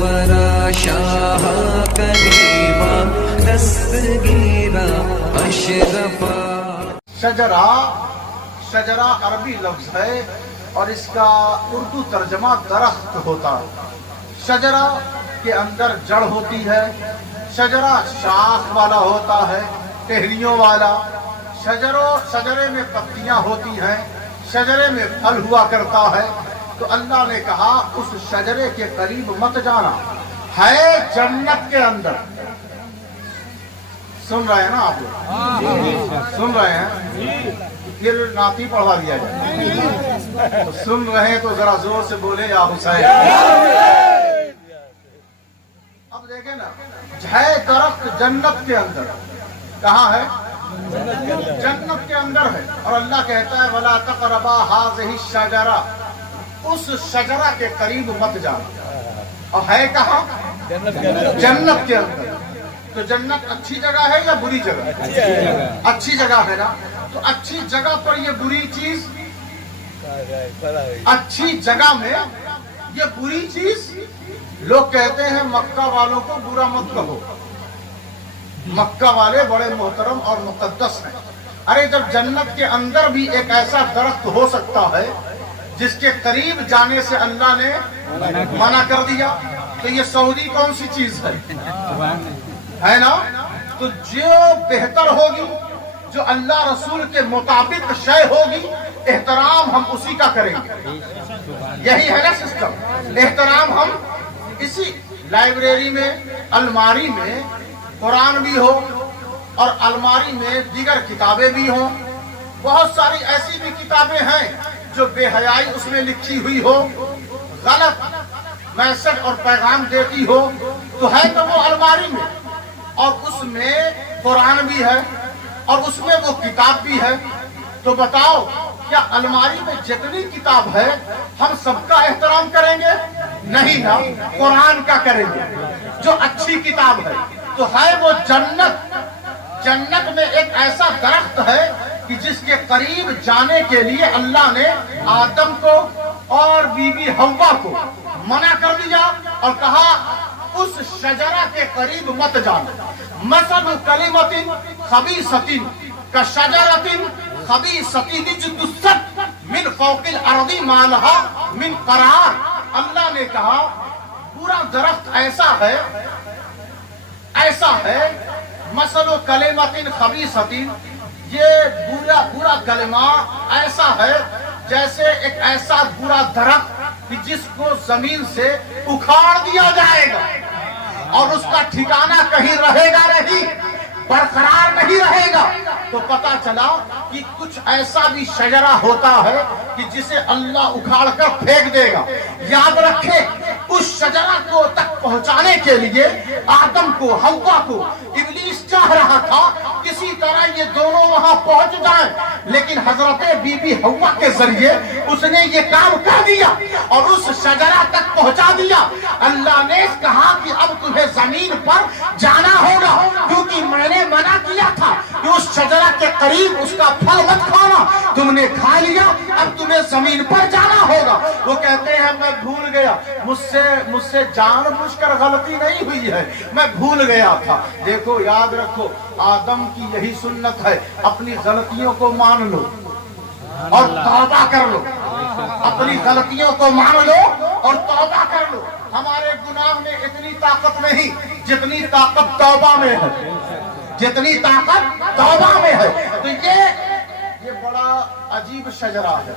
الورى شاہ کلیمہ دستگیرہ اشرفا۔ شجرہ عربی لفظ ہے اور اس کا اردو ترجمہ درخت ہوتا ہے۔ شجرہ کے اندر جڑ ہوتی ہے، شجرہ شاخ والا ہوتا ہے، ٹہنیوں والا۔ شجرے میں پتیاں ہوتی ہیں، شجرے میں پھل ہوا کرتا ہے۔ تو اللہ نے کہا اس شجرے کے قریب مت جانا، ہے جنت کے اندر۔ سن رہے ہیں نا آپ لوگ؟ سن رہے ہیں؟ پھر نعت پڑھوا دیا جائے۔ تو سن رہے ہیں تو ذرا زور سے بولے یا حسین۔ اب دیکھیں نا، ہے درخت جنت کے اندر۔ کہاں ہے؟ جنت کے اندر ہے۔ اور اللہ کہتا ہے وَلَا تَقْرَبَا هَٰذِهِ الشَّجَرَةَ، اس شجرہ کے قریب مت جانا۔ اور ہے کہاں؟ جنت کے اندر۔ تو جنت اچھی جگہ ہے یا بری جگہ؟ اچھی جگہ ہے نا۔ تو اچھی جگہ پر یہ بری چیز، اچھی جگہ میں یہ بری چیز، لوگ کہتے ہیں مکہ والوں کو برا مت کہو، مکہ والے بڑے محترم اور مقدس ہیں۔ ارے جب جنت کے اندر بھی ایک ایسا درخت ہو سکتا ہے جس کے قریب جانے سے اللہ نے منع کر دیا، تو یہ سعودی کون سی چیز ہے نا؟ تو جو بہتر ہوگی، جو اللہ رسول کے مطابق شے ہوگی، احترام ہم اسی کا کریں گے۔ یہی ہے نا سسٹم۔ احترام ہم اسی لائبریری میں، الماری میں قرآن بھی ہو اور الماری میں دیگر کتابیں بھی ہوں۔ بہت ساری ایسی بھی کتابیں ہیں جو بے حیائی اس میں لکھی ہوئی ہو، غلط میسج اور پیغام دیتی ہو، تو ہے تو وہ الماری میں، اور اس میں قرآن بھی ہے اور اس میں وہ کتاب بھی ہے۔ تو بتاؤ کیا الماری میں جتنی کتاب ہے ہم سب کا احترام کریں گے؟ نہیں نا، قرآن کا کریں گے جو اچھی کتاب ہے۔ تو ہے وہ جنت۔ جنت میں ایک ایسا درخت ہے کہ جس کے قریب جانے کے لیے اللہ نے آدم کو اور بی بی حوا کو منع کر دیا اور کہا اس شجرہ کے قریب مت جانا۔ مثل کلمۃ خبیثۃ کشجرۃ خبیثۃ اجتثت من فوق الارض ما لها من قرار۔ اللہ نے کہا برا درخت ایسا ہے، مثل کلمۃ خبیثۃ، یہ برا کلمہ ایسا ہے جیسے ایک ایسا برا درخت کہ جس کو زمین سے اکھاڑ دیا جائے گا اور اس کا ٹھکانہ کہیں رہے گا نہیں، برقرار نہیں رہے گا۔ تو پتا چلا کہ کچھ ایسا بھی شجرہ ہوتا ہے کہ جسے اللہ اکھاڑ کر پھینک دے گا۔ یاد رکھیں، اس شجرہ کو تک پہنچانے کے لیے آدم کو، حوا کو ابلیس چاہ رہا تھا کسی طرح یہ دونوں وہاں پہنچ جائیں، لیکن حضرت بی بی حوا کے ذریعے اس نے یہ کام کر دیا اور اس شجرہ تک پہنچا دیا۔ اللہ نے کہا کہ اب تمہیں زمین پر جانا ہوگا، کیونکہ میں نے منع کیا تھا کہ اس شجرہ کے قریب اس کا پھل مت کھانا، تم نے کھا لیا، اب تمہیں زمین پر جانا ہوگا۔ وہ کہتے ہیں میں بھول گیا، مجھ سے جان بوجھ کر غلطی نہیں ہوئی ہے، میں بھول گیا تھا۔ دیکھو یاد رکھو، آدم کی یہی سنت ہے، اپنی غلطیوں کو مان لو اور توبہ کر لو۔ اپنی غلطیوں کو مان لو اور توبہ کر لو۔ ہمارے گناہ میں اتنی طاقت نہیں جتنی طاقت توبہ میں ہے، جتنی طاقت توبہ میں ہے۔ تو یہ بڑا عجیب شجرہ ہے،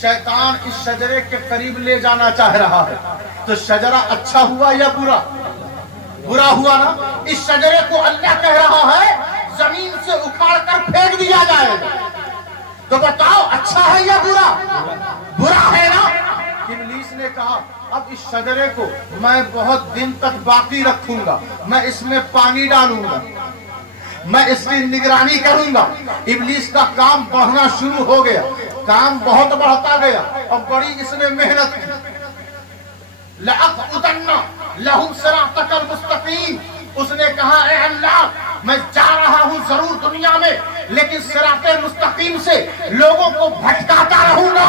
شیطان اس شجرے کے قریب لے جانا چاہ رہا ہے۔ تو شجرہ اچھا ہوا یا برا؟ برا ہوا نا۔ اس شجرے کو اللہ کہہ رہا ہے زمین سے اکھاڑ کر پھینک دیا جائے گا۔ تو بتاؤ اچھا ہے یا برا؟ برا ہے نا۔ ابلیس نے کہا اب اس شجرے کو میں بہت دن تک باقی رکھوں گا، میں اس میں پانی ڈالوں گا، میں اس کی نگرانی کروں گا۔ ابلیس کا کام بڑھنا شروع ہو گیا، کام بہت بڑھتا گیا اور بڑی اس نے محنت کی۔ لَأَقْعُدَنَّ لَهُمْ صِرَاطَكَ الْمُسْتَقِيمَ، اس نے کہا اے اللہ میں جا رہا ہوں ضرور دنیا میں، لیکن صراط مستقیم سے لوگوں کو بھٹکاتا رہوں گا،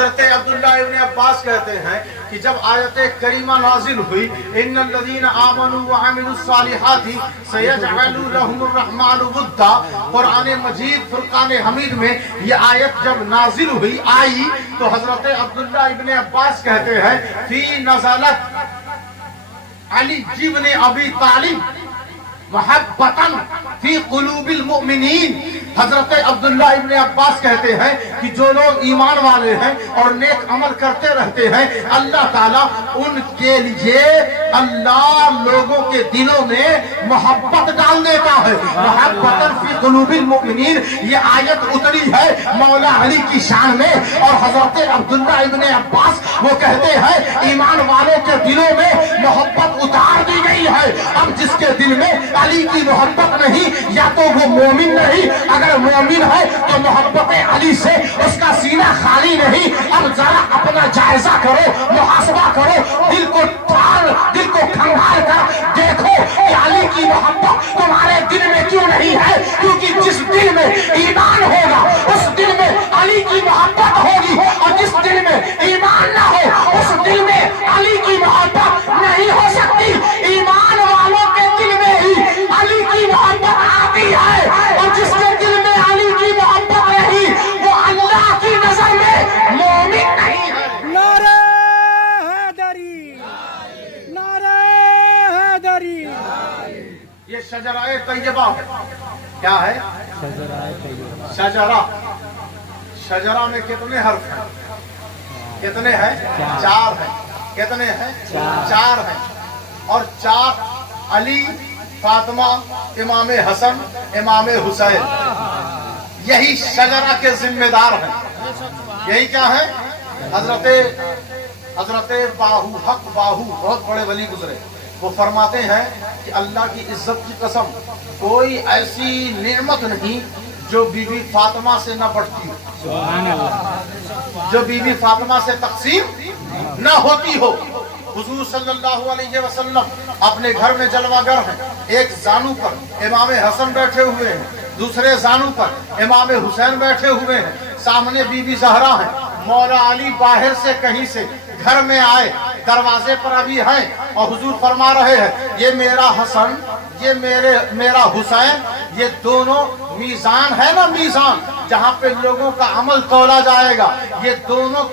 حضرت عبداللہ ابن عباس کہتے ہیں کہ جب آیت کریمہ نازل ہوئی ان الذین آمنوا وعملوا الصالحات سیجعل لهم الرحمن ودا، قرآن مجید فرقان حمید میں یہ آیت جب نازل ہوئی آئی تو حضرت عبداللہ ابن عباس کہتے ہیں فی نزلت علی ابن ابی طالب محبتاً فی قلوب المؤمنین۔ حضرت عبداللہ ابن عباس کہتے ہیں کہ جو لوگ ایمان والے ہیں اور نیک عمل کرتے رہتے ہیں اللہ تعالیٰ ان کے لیے اللہ لوگوں کے دلوں میں محبت ڈال دیتا ہے۔ محبتاً فی قلوب المؤمنین یہ آیت اتری ہے مولا علی کی شان میں، اور حضرت عبداللہ ابن عباس وہ کہتے ہیں ایمان والوں کے دلوں میں محبت اتار دی گئی ہے۔ اب جس کے دل میں علی کی محبت نہیں یا تو وہ مومن نہیں، اگر مومن ہے تو محبت علی سے اس کا سینہ خالی نہیں۔ اب ذرا اپنا جائزہ کرو، محاسبہ کرو، دل کو کھنگال کر دیکھو کہ علی کی محبت تمہارے دل میں کیوں نہیں ہے، کیونکہ جس دل میں ایمان ہوگا اس دل میں علی کی محبت ہوگی، اور جس دل میں ایمان نہ ہو اس دل میں علی کی محبت نہیں ہو سکتی۔ ایمان والوں کے دل میں ہی علی کی محبت آتی ہے، اور جس کے دل میں علی کی محبت نہیں وہ اللہ کی نظر میں مومن نہیں ہے۔ نعرہ حیدری، نعرہ حیدری۔ یہ شجرہ طیبہ ہے، کیا ہے؟ شجرہ۔ شجرہ میں کتنے حرف ہیں؟ کتنے ہیں؟ 4 ہیں۔ کتنے ہیں؟ 4 ہیں، اور 4 علی، فاطمہ، امام حسن، امام حسین، یہی شجرہ کے ذمہ دار ہیں۔ یہی کیا ہے؟ حضرت باہو، حق باہو، بہت بڑے ولی گزرے، وہ فرماتے ہیں کہ اللہ کی عزت کی قسم کوئی ایسی نعمت نہیں جو بی بی فاطمہ سے نہ بڑھتی ہو، جو بی بی فاطمہ سے تقسیم نہ ہوتی ہو۔ حضور صلی اللہ علیہ وسلم اپنے گھر میں جلوہ گر ہیں، ایک زانو پر امام حسن بیٹھے ہوئے ہیں، دوسرے زانو پر امام حسین بیٹھے ہوئے ہیں، سامنے بی بی زہرا ہیں۔ مولا علی باہر سے کہیں سے گھر میں آئے، دروازے پر ابھی ہیں، اور حضور فرما رہے ہیں یہ میرا حسن، یہ میرا حسین، یہ دونوں میزان ہے نا، میزان جہاں پہ لوگوں کا عمل تولا جائے گا، یہ دونوں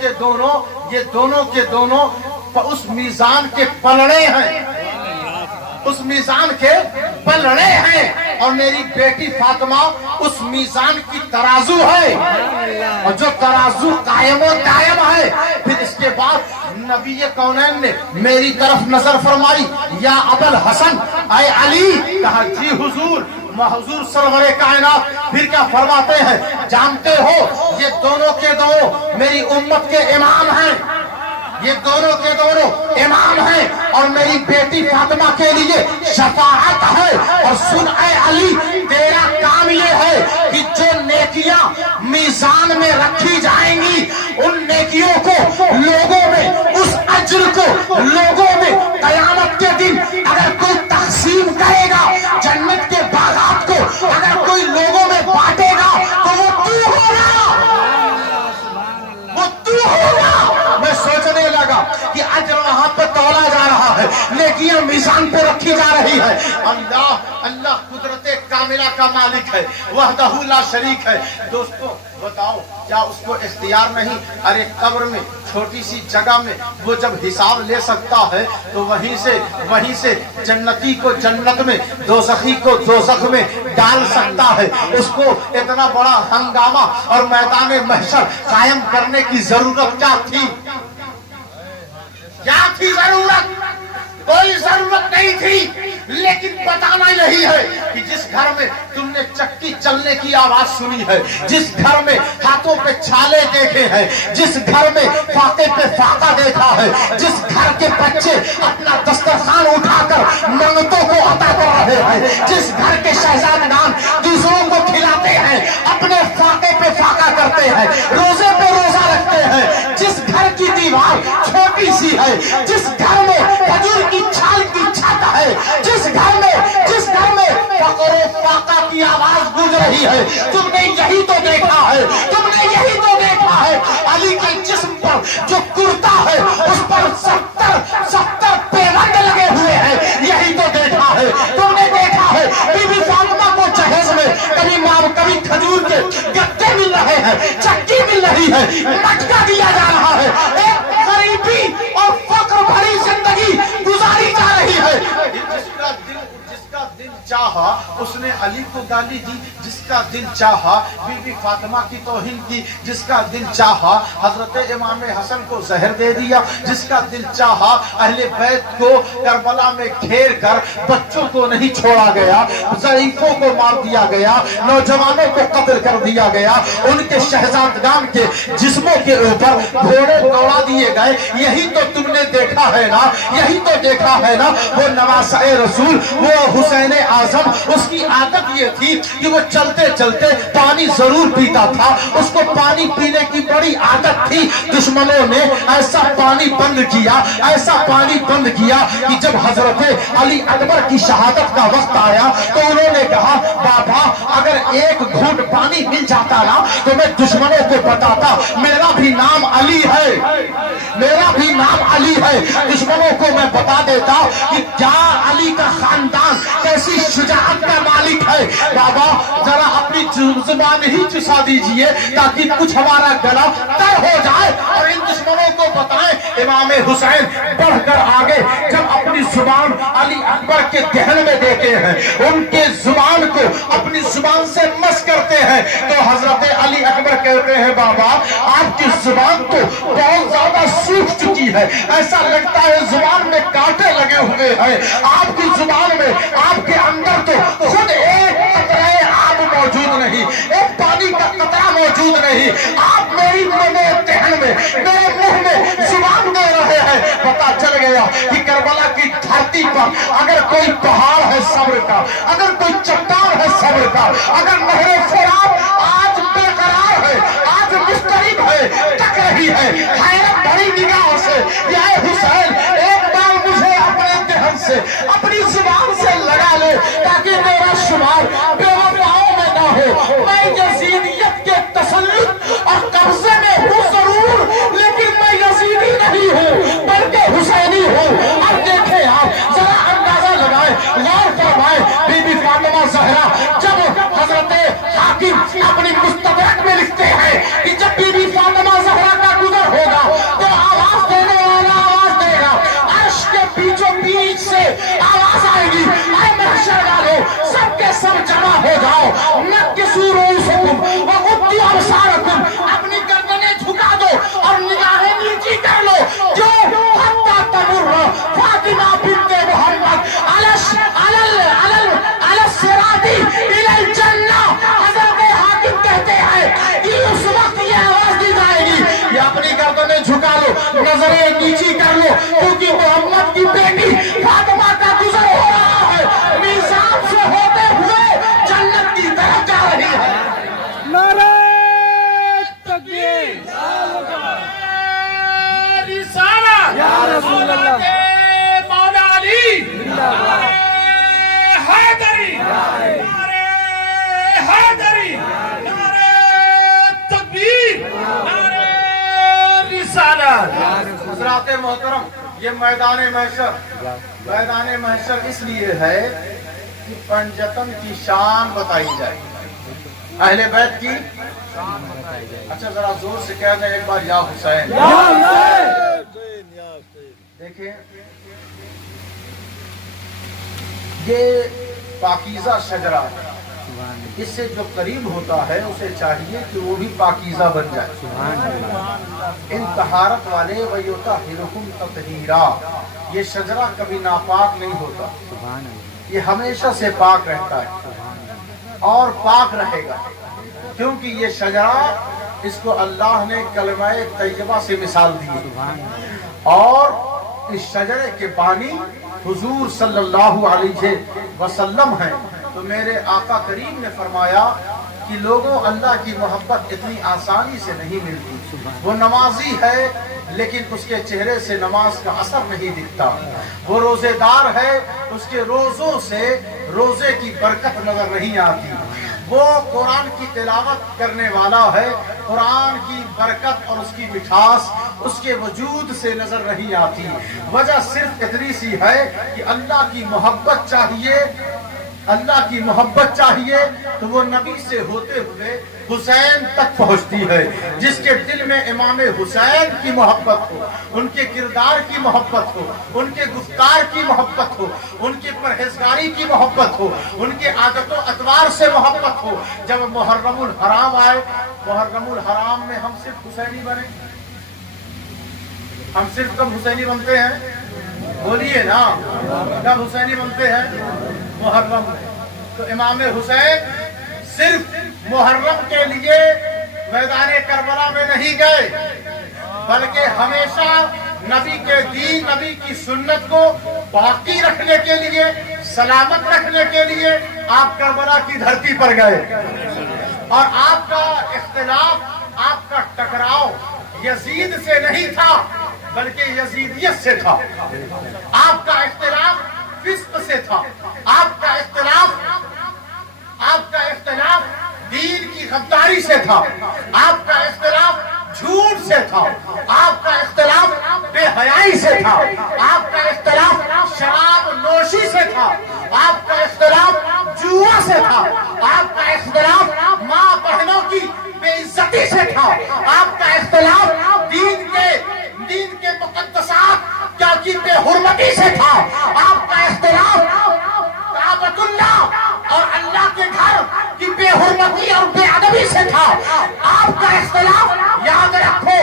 کے دونوں اس میزان کے پلڑے ہیں، اس میزان کے پلڑے ہیں، اور میری بیٹی فاطمہ اس میزان کی ترازو ہے، اور جو ترازو قائم و دائم ہے۔ پھر اس کے بعد نبی کونین نے میری طرف نظر فرمائی، یا ابو الحسن، اے علی، کہا جی حضور۔ حضور سرور کائنات پھر کیا فرماتے ہیں جانتے ہو؟ یہ دونوں کے دونوں میری امت کے امام ہیں، یہ دونوں کے دونوں امام ہیں، اور میری بیٹی فاطمہ کے لیے شفاعت ہے۔ اور سن اے علی، تیرا کام یہ ہے کہ جو نیکیاں میزان میں رکھی جائیں گی ان نیکیوں کو لوگوں میں، اس اجر کو لوگوں میں قیامت کے دن اگر کوئی تقسیم کرے گا، جنت کے باغات کو اگر کوئی لوگوں میں بانٹے گا تو وہ تو ہوگا، وہ تو ہوگا۔ میں سوچنے لگا کہ اجر وہاں پہ تولا جا رہا ہے، نیکیاں میزان پہ رکھی جا رہی ہے۔ اللہ قدرت کاملہ کا مالک ہے، وحدہ لا شریک ہے۔ دوستو بتاؤ کیا اس کو اختیار نہیں؟ ارے قبر میں چھوٹی سی جگہ میں وہ جب حساب لے سکتا ہے تو وہیں سے جنتی کو جنت میں، دوزخی کو دوزخ میں ڈال سکتا ہے۔ اس کو اتنا بڑا ہنگامہ اور میدان محشر قائم کرنے کی ضرورت کیا تھی؟ کیا تھی ضرورت؟ کوئی ضرورت نہیں تھی، لیکن بتانا یہی ہے کہ جس گھر میں تم نے چکی چلنے کی آواز سنی ہے، جس گھر میں ہاتھوں پہ چھالے دیکھے ہیں، جس گھر میں فاقے پہ فاقہ دیکھا ہے، جس گھر کے بچے اپنا دسترخوان اٹھا کر منگتوں کو عطا کر رہے ہیں، جس گھر کے شہزادگان دوسروں کو کھلاتے ہیں، اپنے فاقے پہ فاقہ کرتے ہیں، روزے پہ روزہ رکھتے ہیں، جس گھر کی دیوار چھوٹی سی ہے، جس گھر میں کھجور کی چھال کی چھت ہے، جس گھر میں فقر و فاقہ کی آواز گونج رہی ہے، تم نے یہی تو دیکھا ہے، تم نے یہی تو دیکھا ہے۔ علی کے جسم جو کرتا ہے اس پر 70 پیوند لگے ہوئے ہیں، یہی تو دیکھا ہے تم نے، دیکھا ہے بی بی فاطمہ کو جہیز میں کبھی کھجور کے گتے مل رہے ہیں، چکی مل رہی ہے، مٹکا دیا جا رہا ہے، ایک غریبی اور فقر بھری زندگی گزاری جا رہی ہے۔ جس کا دل چاہا اس نے علی کو گالی دی، جس کا دل چاہا بی بی فاطمہ کی توہین کی، جس کا دل چاہا حضرت امام حسن کو زہر دے دیا، جس کا دل چاہا اہل بیت کو کربلا میں گھیر کر بچوں کو نہیں چھوڑا گیا، ضعیفوں کو مار دیا گیا، نوجوانوں کو قتل کر دیا گیا، ان کے شہزادگان کے جسموں کے اوپر گھوڑے دوڑا دیے گئے، یہی تو تم نے دیکھا ہے نا، یہی تو دیکھا ہے نا۔ وہ نواسۂ رسول، وہ حسین اعظم، اس کی عادت یہ تھی کہ وہ چلتے چلتے پانی ضرور پیتا تھا، اس کو پانی پینے کی بڑی عادت تھی۔ دشمنوں نے ایسا پانی بند کیا، ایسا پانی بند کیا کہ جب حضرت علی اکبر کی شہادت کا وقت آیا تو انہوں نے کہا بابا اگر ایک گھونٹ پانی مل جاتا نا تو میں دشمنوں کو بتاتا میرا بھی نام علی ہے، میرا بھی نام علی ہے، دشمنوں کو میں بتا دیتا کہ کیا علی کا خاندان کیسی شجاعت کا مالک ہے۔ بابا ذرا اپنی زبان ہی چسا دیجئے تاکہ کچھ ہمارا گلا طے ہو جائے اور ان دشمنوں کو بتائیں۔ امام حسین بڑھ کر آگے جب اپنی زبان علی اکبر کے دہن میں دیتے ہیں، ان کے زبان کو اپنی زبان سے مس کرتے ہیں تو حضرت علی اکبر کہتے ہیں بابا آپ کی زبان تو بہت زیادہ سوکھ چکی ہے، ایسا لگتا ہے زبان میں کانٹے لگے ہوئے ہیں، آپ کی زبان میں، آپ کے اندر تو خود ایک قطرہ آب موجود نہیں، ایک پانی کا قطرہ موجود نہیں، آپ میری دہن میں، میرے منہ میں زبان دے رہے ہیں۔ پتا چل گیا کہ کربلا کی دھرتی پر اگر کوئی پہاڑ ہے صبر کا، اگر کوئی چٹان ہے صبر کا، اگر نہر فرات آج برقرار ہے، آج مسترب ہے، تک رہی ہے حیرت بھری نگاہوں سے، یا حسین ایک بار مجھے اپنے دہن سے، اپنی زبان سے لگا لے تاکہ میرا شمار بے وفاؤں میں نہ ہو۔ میں یزیدیت کے تسلط اور قبضے میں ہوں ضرور، لیکن میں یزیدی نہیں ہوں بلکہ حسینی ہوں۔ اب دیکھیں آپ ذرا اندازہ لگائیں، غور فرمائیں، بی بی فاطمہ زہرا جب حضرت حاکم اپنی مستدرک میں لکھتے ہیں کہ جب بی بی فاطمہ زہرا کا گزر ہوگا تو آواز دینے والا آواز دے گا، عرش کے بیچوں بیچ سے آواز آئے گی، اے محشر والو سب کے سب جمع ہو جاؤ، نکسوا رؤوسکم وغضوا ابصارکم، اپنی گردنیں جھکا دو اور نگاہیں نیچی کر لو، کیوں؟ حتی تمر فاطمہ بنت محمد علی الصراط الی الجنہ۔ حضرت حاکم کہتے ہیں کہ اس وقت یہ آواز دی جائے گی کہ اپنی گردنیں جھکا لو، نظریں نیچی کر لو، کیونکہ محمد کی بیٹی فاطمہ کا گزر ہو رہا ہے، میزان سے ہوتے ہوئے جنت کی طرف جا رہی ہے۔ نعرہ تکبیر، رسالہ یا رسول اللہ، مولا علی، نعرہ حیدری، نعرہ حیدری، نعرہ تکبیر، نعرہ رسالہ۔ حضرات محترم، یہ میدان محشر اس لیے ہے کہ پنجتن کی شان بتائی جائے، اہل بیت کی اچھا ذرا زور سے کہہ دیں ایک بار یا حسین۔ دیکھیں یہ پاکیزہ شجرہ، اس سے جو قریب ہوتا ہے اسے چاہیے کہ وہ بھی پاکیزہ بن جائے۔ ان طہارت والے وَيُطَهِّرُكُمْ تَطْهِيرًا، یہ شجرہ کبھی ناپاک نہیں ہوتا، یہ ہمیشہ سے پاک رہتا ہے اور پاک رہے گا، کیونکہ یہ شجرہ اس کو اللہ نے کلمہ طیبہ سے مثال دی اور اس شجرے کے بانی حضور صلی اللہ علیہ وسلم ہیں۔ تو میرے آقا کریم نے فرمایا کہ لوگوں اللہ کی محبت اتنی آسانی سے نہیں ملتی، وہ نمازی ہے لیکن اس کے چہرے سے نماز کا اثر نہیں دکھتا، وہ روزے دار ہے اس کے روزوں سے روزے کی برکت نظر نہیں آتی، وہ قرآن کی تلاوت کرنے والا ہے، قرآن کی برکت اور اس کی مٹھاس اس کے وجود سے نظر نہیں آتی. وجہ صرف اتنی سی ہے کہ اللہ کی محبت چاہیے. اللہ کی محبت چاہیے تو وہ نبی سے ہوتے ہوئے حسین تک پہنچتی ہے. جس کے دل میں امام حسین کی محبت ہو، ان کے کردار کی محبت ہو، ان کے گفتار کی محبت ہو، ان کی پرہیزگاری کی محبت ہو، ان کے عادت و اطوار سے محبت ہو. جب محرم الحرام آئے، محرم الحرام میں ہم صرف حسینی بنے. ہم صرف کب حسینی بنتے ہیں؟ بولیے نا، کب حسینی بنتے ہیں؟ محرم میں. تو امام حسین صرف محرم کے لیے میدان کربلا میں نہیں گئے، بلکہ ہمیشہ نبی کے دین، نبی کی سنت کو باقی رکھنے کے لیے، سلامت رکھنے کے لیے آپ کربلا کی دھرتی پر گئے. اور آپ کا اختلاف، آپ کا ٹکراؤ یزید سے نہیں تھا بلکہ یزیدیت سے تھا. آپ کا اختلاف فسق سے تھا. آپ کا اختلاف دین کی غداری سے تھا. آپ کا اختلاف جھوٹ سے تھا. آپ کا اختلاف بے حیائی سے تھا. آپ کا اختلاف شراب نوشی سے تھا. آپ کا اختلاف جوا سے تھا. آپ کا اختلاف ماں بہنوں کی بے عزتی سے تھا. آپ کا اختلاف دین کے مقدسات کی بے حرمتی سے تھا. آپ کا اختلاف کعبۃ اللہ اور اللہ کے گھر کی بے حرمتی اور بے ادبی سے تھا. آپ کا اختلاف، یاد رکھو،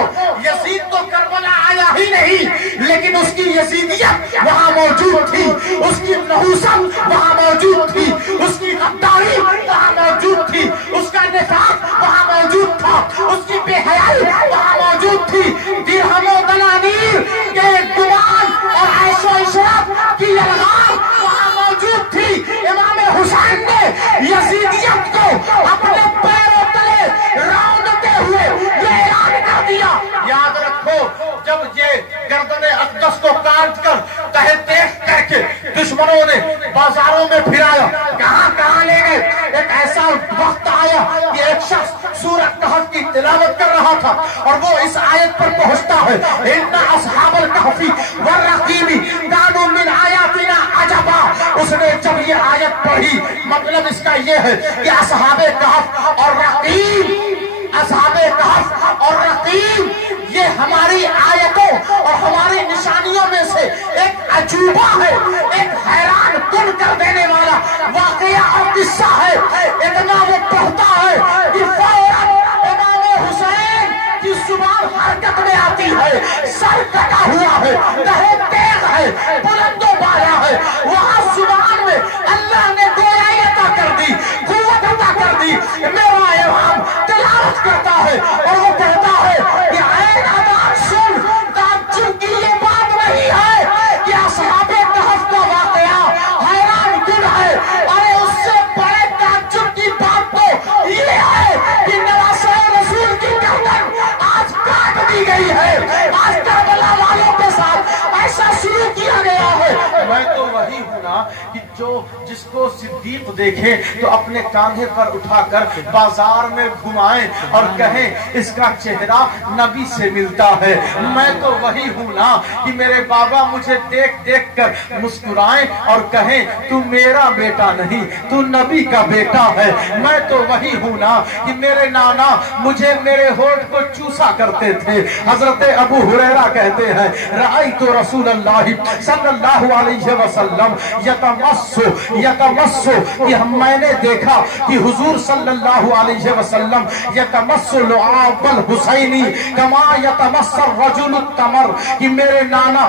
یزید تو کربلا آیا ہی نہیں، لیکن اس کی یزیدیت وہاں موجود تھی، اس کی نحوست وہاں موجود تھی، اس کی غداری وہاں موجود تھی، اس کا نفاق وہاں موجود تھا، اس کی بے حیائی وہاں موجود تھی. درہم و دنانیر کے گمان اور عیش و عشرت کی الغام وہاں موجود تھی. امام حسین نے یزیدیت کو اپنے پیروں تلے راؤندتے ہوئے یہ اعلان کر دیا. یاد رکھو، جب یہ گردن اقدس کو کاٹ کر تہہ دیکھ کہہ کے دشمنوں نے بازاروں میں پھرایا، کہاں کہاں لے گئے. ایک ایسا وقت آیا کہ ایک شخص سورۃ کہف کی تلاوت کر رہا تھا اور وہ اس آیت پر پہنچتا ہے، ان اصحاب الکہف والرقیم کانوا من آیاتنا عجبا. اس نے جب یہ آیت پڑھی، مطلب اس کا یہ ہے کہ اصحاب کہف اور رقیم یہ ہماری آیتوں اور ہماری نشانیوں میں سے ایک عجوبہ ہے، ایک حیران کن کر دینے والا واقعہ اور قصہ ہے. اتنا وہ پڑھتا ہے کہ فوراً امام حسین کی زبان حرکت میں آتی ہے. سر کٹا ہوا ہے، تہہ تیز ہے، بلند و بالا ہے. وہاں زبان میں اللہ نے گویائی عطا کر دی، قوت عطا کر دی. میرا امام تلاوت کرتا ہے اور وہ کہتا ہے کہ عین آباد سن، تعجب کی یہ بات نہیں ہے کہ اصحاب کہف کا واقعہ حیران کن ہے. ارے اس سے بڑے تعجب کی بات تو یہ ہے کہ نواسہ رسول کی گردن آج کاٹ دی گئی ہے. آج کربلا والوں کے ساتھ ایسا شروع کیا گیا ہے. میں تو وہی ہوں نا کہ جس کو صدیق دیکھے تو اپنے کاندھے پر اٹھا کر بازار میں گھمائیں اور کہیں اس کا چہرہ نبی سے ملتا ہے. میں تو وہی ہوں نا کہ میرے بابا مجھے دیکھ دیکھ کر مسکرائیں اور کہیں تو میرا بیٹا نہیں، تو نبی کا بیٹا ہے. میں تو وہی ہوں نا کہ میرے نانا مجھے میرے ہونٹ کو چوسا کرتے تھے. حضرت ابو ہریرہ کہتے ہیں رأیت رسول اللہ صلی اللہ علیہ وسلم یتمسو کہ میں نے دیکھا کہ حضور صلی اللہ علیہ وسلم یتمسو لعاب الحسینی کما یتمس الرجل التمر. کہ میرے نانا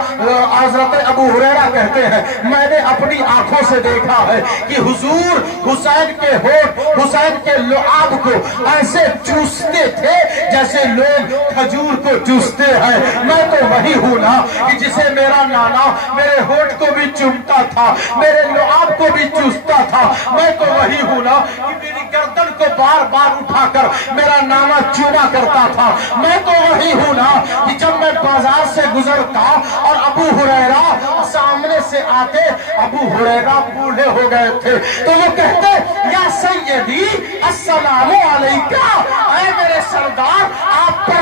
حضرت ابو ہریرہ کہتے ہیں میں نے اپنی آنکھوں سے دیکھا ہے کہ حضور حسین کے ہونٹ، حسین کے لعاب کو ایسے چوستے تھے جیسے لوگ کھجور کو چوستے ہیں. میں تو وہی ہوں نا کہ جسے میرا نانا میرے ہونٹ کو بھی چومتا تھا، میرے لعاب کو بھی چوستا تھا. میں تو وہی ہوں نا کہ میری گردن کو بار بار اٹھا کر میرا نانا چوما کرتا تھا. میں تو وہی ہوں نا کہ جب میں بازار سے گزرتا اور ابو ہریرہ سامنے سے آتے، ابو ہریرہ بوڑھے ہو گئے تھے تو وہ کہتے یا سیدی السلام علیکہ، اے میرے سردار آپ پر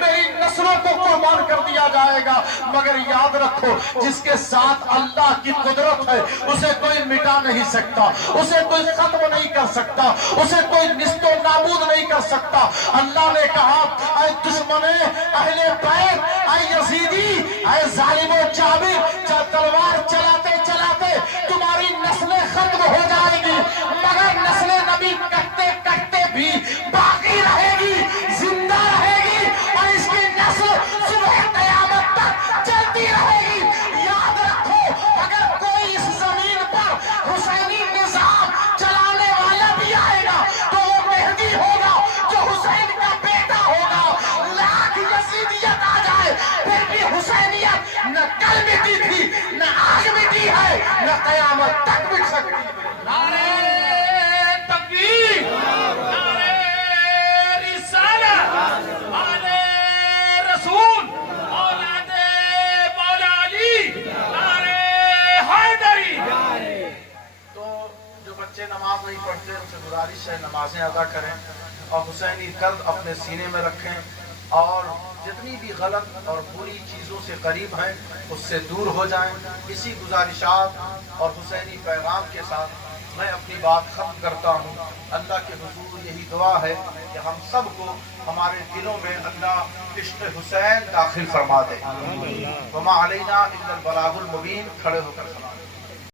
میری نسلوں کو قربان کر دیا جائے گا، مگر یاد رکھو جس کے ساتھ اللہ کی قدرت ہے اسے کوئی مٹا نہیں سکتا، اسے کوئی ختم نہیں کر سکتا، اسے کوئی نیست و نابود نہیں کر سکتا۔ اللہ نے کہا اے دشمن اہل بیت، اے یزیدی، اے ظالم و جابر، تلوار چلاتے چلاتے تمہاری نسلیں ختم ہو جائے گی، مگر نسل نبی کٹتے کٹتے بھی باقی رہے گی، زندہ رہے گی، اور اس کی نسل صبح قیامت تک چلتی رہے گی۔ یاد رکھو اگر کوئی اس زمین پر حسینی نظام چلانے والا بھی آئے گا تو وہ مہدی ہوگا جو حسین کا بیٹا ہوگا۔ لاکھ یزیدیت آ جائے پھر بھی حسینیت نہ کل مٹی تھی، نہ آج مٹی ہے، نہ قیامت تک مٹ سکتی ہے۔ نعرہ تکبیر، نعرہ رسالت، آل رسول، اولاد مولا علی، نعرہ حیدری۔ تو جو بچے نماز نہیں پڑھتے ان سے گزارش ہے نمازیں ادا کریں اور حسینی درد اپنے سینے میں رکھیں، اور جتنی بھی غلط اور بری چیزوں سے قریب ہیں اس سے دور ہو جائیں۔ اسی گزارشات اور حسینی پیغام کے ساتھ میں اپنی بات ختم کرتا ہوں۔ اللہ کے حضور یہی دعا ہے کہ ہم سب کو ہمارے دلوں میں اللہ عشق حسین داخل فرما دے۔ وما علینا الا البلاغ المبین۔ کھڑے ہو کر سلام۔